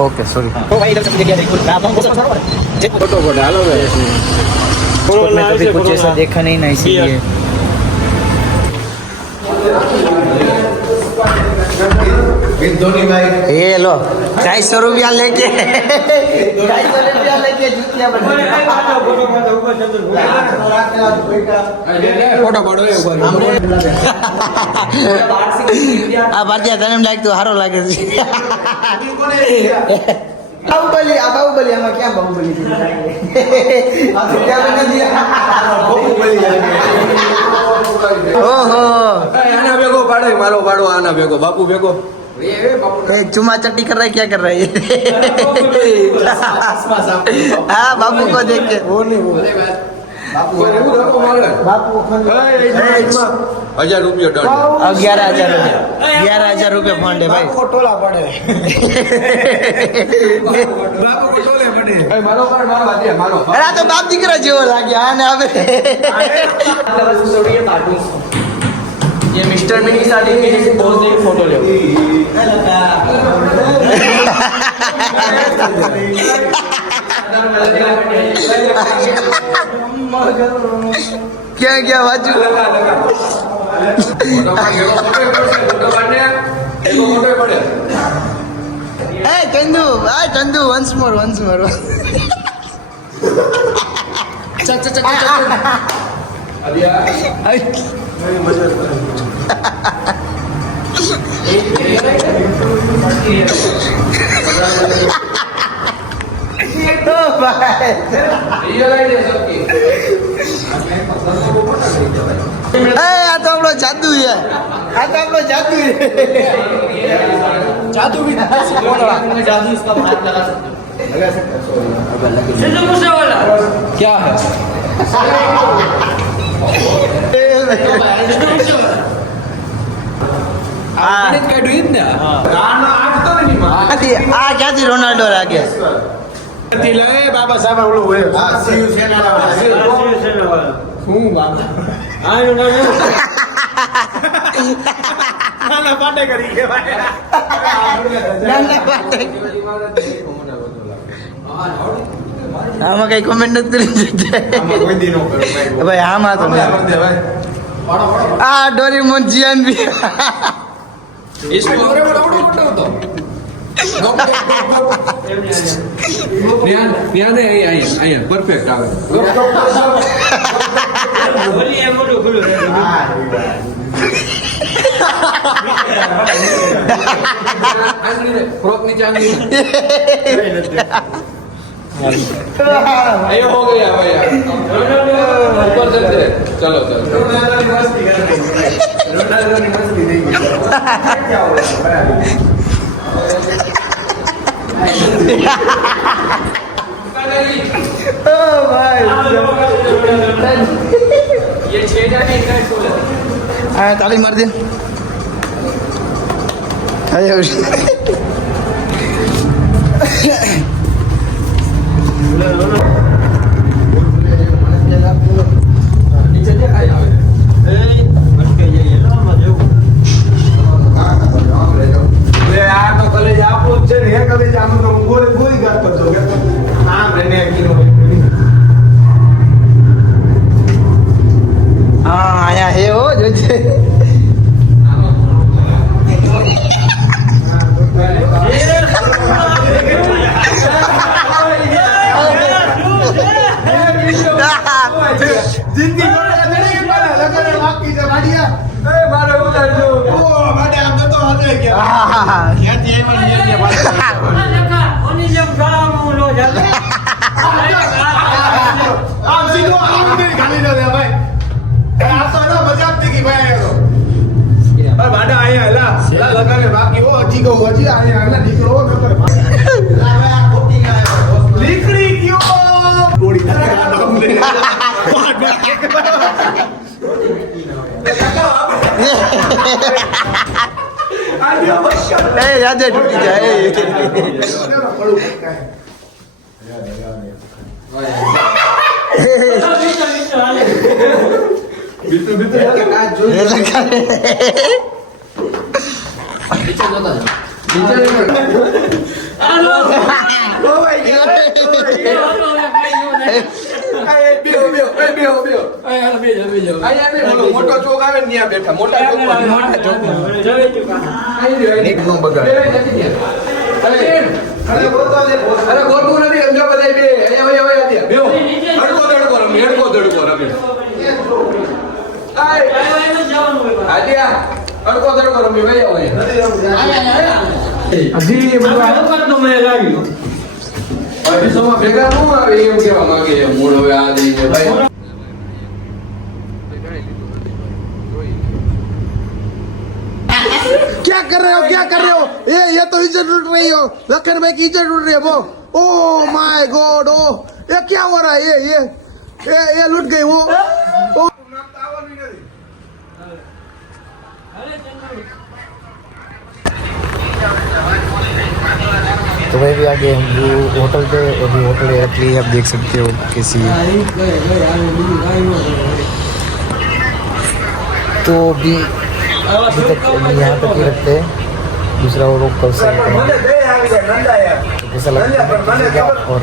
Okay sorry में कभी कुछ ऐसा देखा नहीं ना इसीलिए ये लो 250 रुपया लेके 250 रुपया लेके जूतिया આ ભારતીય તને લાગ તો સારો લાગે છે બાહુબલી આમાં ક્યાં બાહુબલી ઓહો આના ભેગો પાડે મારો પાડો આના ભેગો બાપુ ભેગો चुमा चट्टी कर रहा है क्या कर रहा है हाँ बापू को देख के वो नहीं वो बापू 1000 रुपया डन 11,000 रुपये फंड है भाई टोला पड़े बापू को टोले पड़े मारो मारो अरे तो बाप दीकरा जेવો લાગ્યા આને હવે ये मिस्टर मिनी के साथ एक जैसे पोज लेके फोटो ले क्या क्या बाजू चंदू वंस मोर આ તો આપણો જાદુ છે जादू भी जादू इसका हाथ लगा सकते हो क्या है ક્યાંથી રોનાલ્ડો લાગે બાબા સાહેબ ઓલું હોય શું બાબા નાના પાટે કરી કે આમાં કઈ કોમેન્ટ નથી ભાઈ આમાં તો આ ડોરેમોન જીયાન બી પરફેક્ટ આવે फ्रॉक नीचे आयो हो गया भैया ऊपर चलते चलो ओ भाई ये 6,000 हाँ ताली मार दे हाँ आया है वो जो याद है टूट जाए બીતું બીતું એ લગાવે. નીચે જોતા જાઓ. નીચે મોટો ચોક આવે ને ત્યાં બેઠા મોટા ચોક અરે ગોતું નથી સમજો બધા બે અહીંયા બેહો હડકો દડકો રમે આલિયા હડકો દડકો રમે ભાઈ અઢીસોમાં ભેગા ન આવે એમ કેવા માંગે છે મૂળ હવે આ દઈને ભાઈ क्या कर रहे हो ये तो इज्जत लूट रही हो लखन भाई की इज्जत लूट रही है वो ओ माय गॉड ओ ये क्या हो रहा है ये लूट गई वो ओ तो भाई भी आगे हम जो होटल पे अभी होटल एयरप्ली आप देख सकते हो कैसी है। तो अभी तक यहाँ तक ही रखते हैं दूसरा वो लोग कल से करेंगे। तो कैसा लगता है और